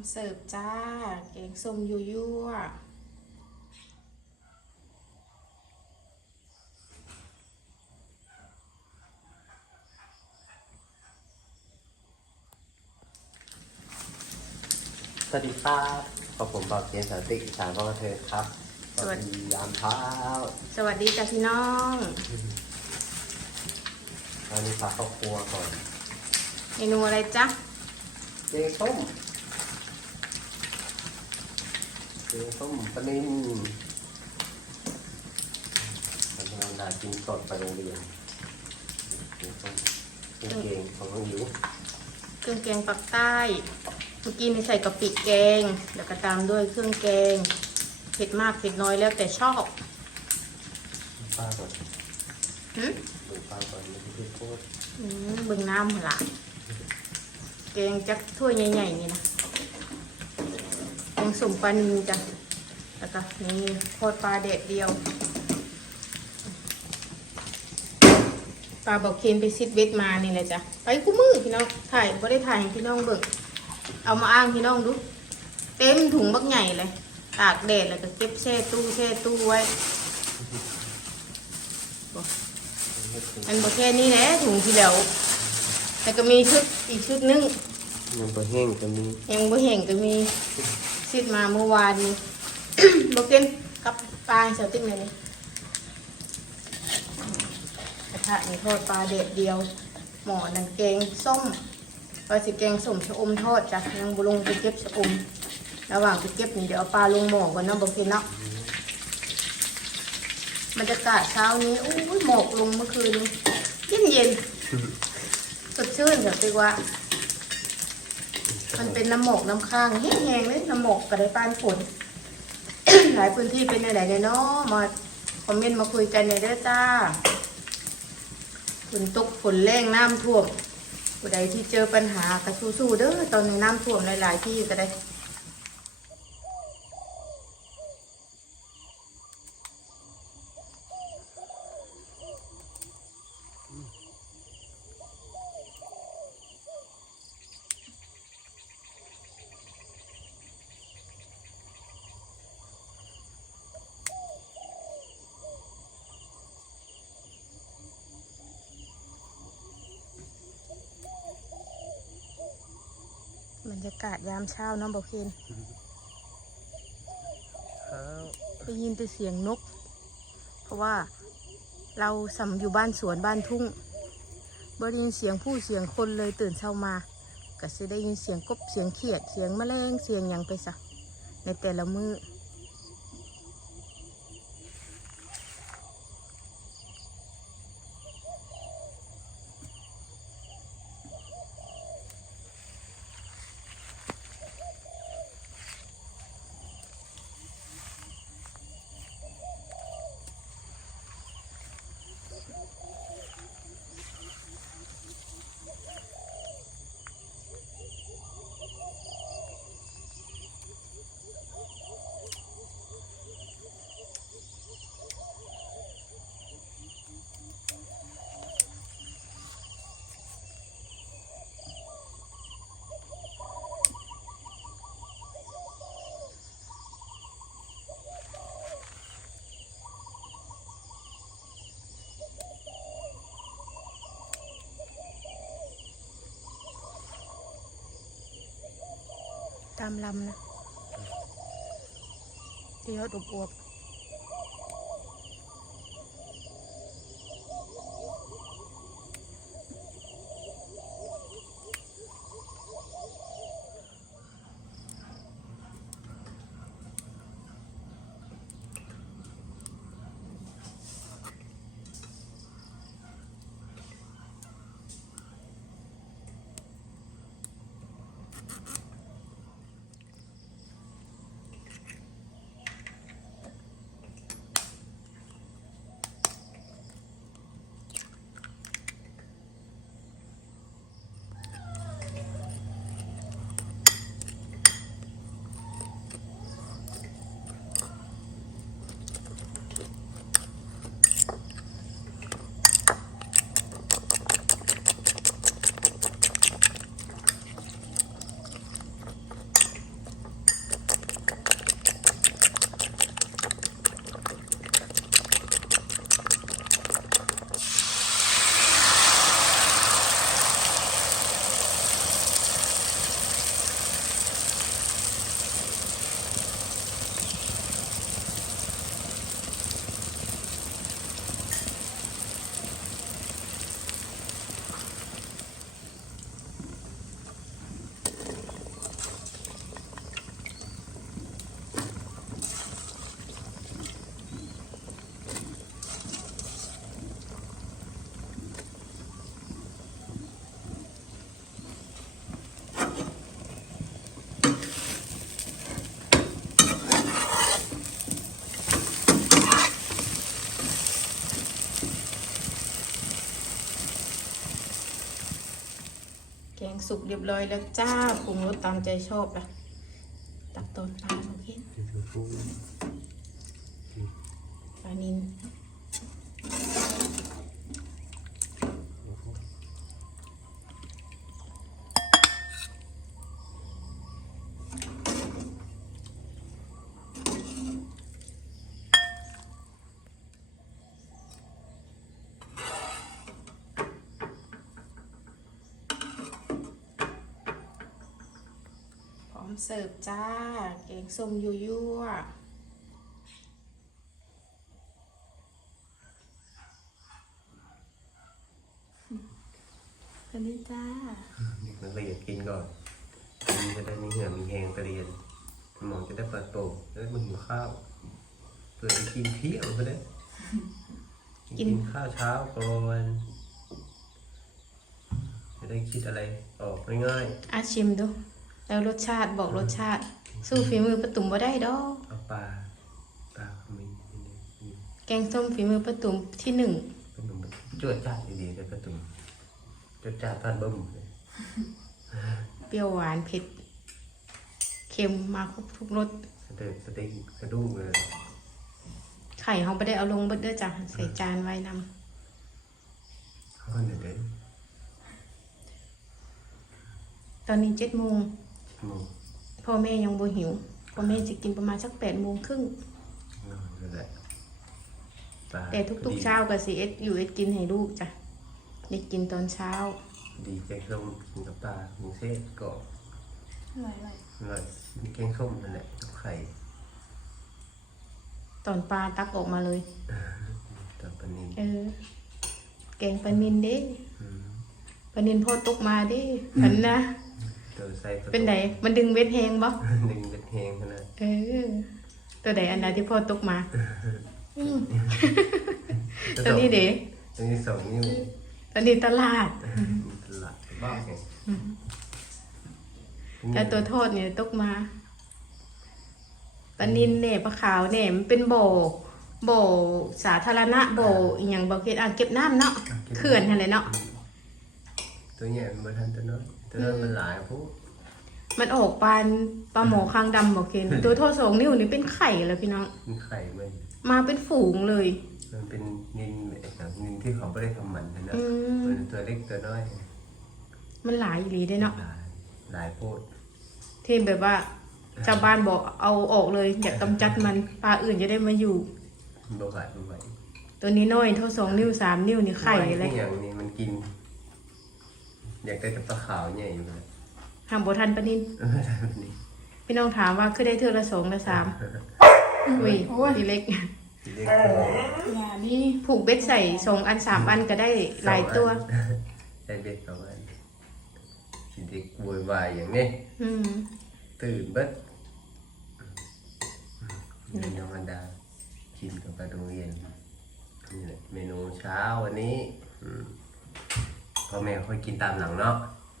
ำเสิร์ฟจ้า แกงส้มยั่วยั่วสวัสดีครับกับผมบอกเจนสันติสารพ่อกระเทยครับ สวัสดียามเช้า สวัสดีจ้าพี่น้องวันนี้พาเข้าครัวก่อน เมนูอะไรจ๊ะเจงส้ม เจงส้มปลานิ่มกำลังดากินสดไปโรงเรียนเจงส้มเครื่องเกงของน้องหญิวเครื่องแกงปักใต้ เมื่อกี้นี่ใส่กะปิแกง แล้วก็ตามด้วยเครื่องแกง เผ็ดมากเผ็ดน้อยแล้วแต่ชอบป้าก่อนหืมดูป้าก่อนไม่ได้พูดอืมเบิ่งน้ำหนละแกงจักถ้วยใหญ่ๆนี่นะแก งสมปลานิลจ้ะแล้วก็นี่โคตรปลาเด็ดเดียว ปลาบอกเคนไปซิดเวทมานี่แหละจ้ะ ไปกูมือพี่น้อง ถ่ายก็ได้ถ่ายให้พี่น้องเบิ่งเอามาอ้างพี่น้องดู เต็มถุงบักใหญ่เลยตากแดดแล้วก็เก็บแช่ตู้แช่ตู้ไว้ อันบอกแค่นี้แหละถุงที่แล้วแต่ก็มีชุดอีกชุดนึงยังตัวแห้งจะมียังบ่เห็นก็มี ซิดมาเมื่อวานนี้บอกเกนกับปลาเสาติ๊กเลยนี่กระทะนี่ทอดปลาเด็ดเดียว หมอนังแกงส้มปลาสิแกงส้มชะอมทอดจ้ะยังบุลงไปเก็บชะอม ระหว่างไปเก็บนี่เดี๋ยวเอาปลาลงหมอก่อนเนาะบอกเกนเนาะบรรยากาศเช้านี้อู้ยหมอกลงเมื่อคืนเย็นเย็นๆสดชื่นแบบดีกว่า มันเป็นน้ำหมอกน้ำค้างแห้งๆเลยน้ำหมอกกระไดปานฝน หลายพื้นที่เป็นอะไรเนี่ยเนาะมาคอมเมนต์มาคุยกันในเด้อจ้าฝนตกฝนแรงน้ำท่วมผู้ใดที่เจอปัญหากระสู้ๆเด้อตอนนี้น้ำท่วมหลายๆที่ก็ได้ รรยากาศยามเช้าเน้องบอกเคนข้าวได้ยินแต่เสียงนก เพราะว่าเราสัมอยู่บ้านสวนบ้านทุ่งบ่ได้ยินเสียงผู้เสียงคนเลยตื่นเช้ามา ก็จะได้ยินเสียงกบเสียงเขียดเสียงแมลงเสียงหยังไปซะในแต่ละมือ ตามลำนะเดี๋ยวอบอวบ สุกเรียบร้อยแล้วจ้าปรุงรสตามใจชอบละตักตอนปลาโอเคปลานิน เสิร์ฟจ้า แกงส้มยั่วยั่วสวัสดีจ้าเด็กนักเรียนกินก่อนกินจะได้มีเหงื่อมีแหงไปเรียนสมองจะได้เปิดโปร่งจะได้มาหิวข้าวเปิดไปกินเที่ยวก็ได้กินกินข้าวเช้าก่อนจะได้คิดอะไรออกง่ายอาชิมดู แล้วรสชาติบอกรสชาติ สู้ฝีมือประตุ่มบ่ได้ดอกๆเอาปลาปลาขมิ้นนี่นี่แกงส้มฝีมือประตุ่มที่หนึ่งเป็นหนุ่มจวดจ้าดดีๆเลยกระตุ่มจวดจ้าดท่านเบิ้มเลยเปรี้ยวหวานเผ็ดเค็มมาครบทุกรสสเต็กสเต็กกระดุ้งเลยไข่เขาไม่ได้เอาลงเบิดเด้อจ้ะใส่จานไว้นเขาคนเด็ดเด็ดำตอนนี้เจ็ดโมง หมูพ่อแม่ยังบ่หิวพ่อแม่จะกินประมาณสักแปดโมงครึ่งนอนนั่นแหละปลาแต่ทุกๆเช้าก็สิเอ็ดอยู่เอ็ดกินให้ลูกจ้ะเด็กกินตอนเช้า ดีแกงส้มกินกับปลาหมูเส้นกรอบอร่อยอร่อยมีแกงส้มนั่นแหละกับไข่ตอนปลาตักออกมาเลย ตับปลานิลเออ แกงปลานินเด้อืม ปลานินพ่อตกมาเด้อันนะตัว ใส่เป็นไดมันดึงเวทแหงบ่ดึงเล็ดแหงขนาดเออ ตัวใดอันใดที่พ่อตกมาอืมตัวนี้เด้ตัวนี้สองนิ้วตัวนี้ตลาดตลาดบ้าไงแล้วตัวโทษเนี่ยตกมาปลานินเนี่ยปลาขาวเนี่ยมันเป็นบ่อบ่อสาธารณะบ่ออีหยังบ่อเก็บอ่างเก็บน้ำเนาะเขื่อนหั่นแหละเนาะตัวใหญ่มันบ่ทันตัวน้อย ตัวน้อยมันหลายพวกมันออกปานปลาหมอคางดำบ่เคนตัวโทษสองนิ้วนี่เป็นไข่แล้วพี่น้อง มันไข่มัน มาเป็นฝูงเลย มันเป็นนินไอ้แบบนินที่เขาไม่ได้ทำหมันนะเนอะอืม มันตัวเล็กตัวน้อยมันหลายอีหลีได้เนาะหลายหลายโพดที่แบบว่าชาวบ้านบอกเอาออกเลยอยากกำจัดมันปลาอื่นจะได้มาอยู่บ่ไหวบ่ไหวตัวนี้น้อยเท่าสองนิ้วสามนิ้วนี่ไข่อะไรม่อย่างนี้มันกิน อยากได้แต่ปลาขาวใหญ่อยู่เลยห้ามบ่ทันปลานินเออแบบนี้พี่น้องถามว่าคือได้เทือกละสองละสามอุ้ยทีเล็ก เล็กอย่านี่ผูกเบ็ดใส่สองอันสามอันก็ได้หลายตัวใช้เบ็ดประมาณเด็กโวยวายอย่างนี้อืมตื่นเบิดนี่ธรรมดากินกับไปโรงเรียนนี่แหละเมนูเช้าวันนี้อืม พ่อแม่ค่อยกินตามหลังเนาะ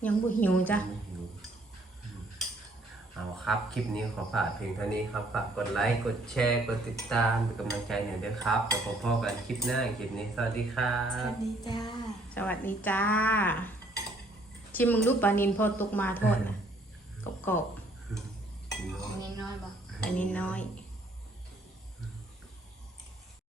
ยังบ่หิวจ้ะไม่หิวอืมเอาครับ คลิปนี้ขอฝากเพียงเท่านี้ครับ ฝากกดไลค์ กดแชร์ กดติดตามเป็นกำลังใจหน่อยด้วยครับแล้วพบกันคลิปหน้า คลิปนี้ สวัสดีครัสวับสดีจ้า สวัสดีจ้า ชิมมึงรูปปลานินพอตกมาทอดนะกรอบอันนี้น้อยบอกๆอันนี้น้อย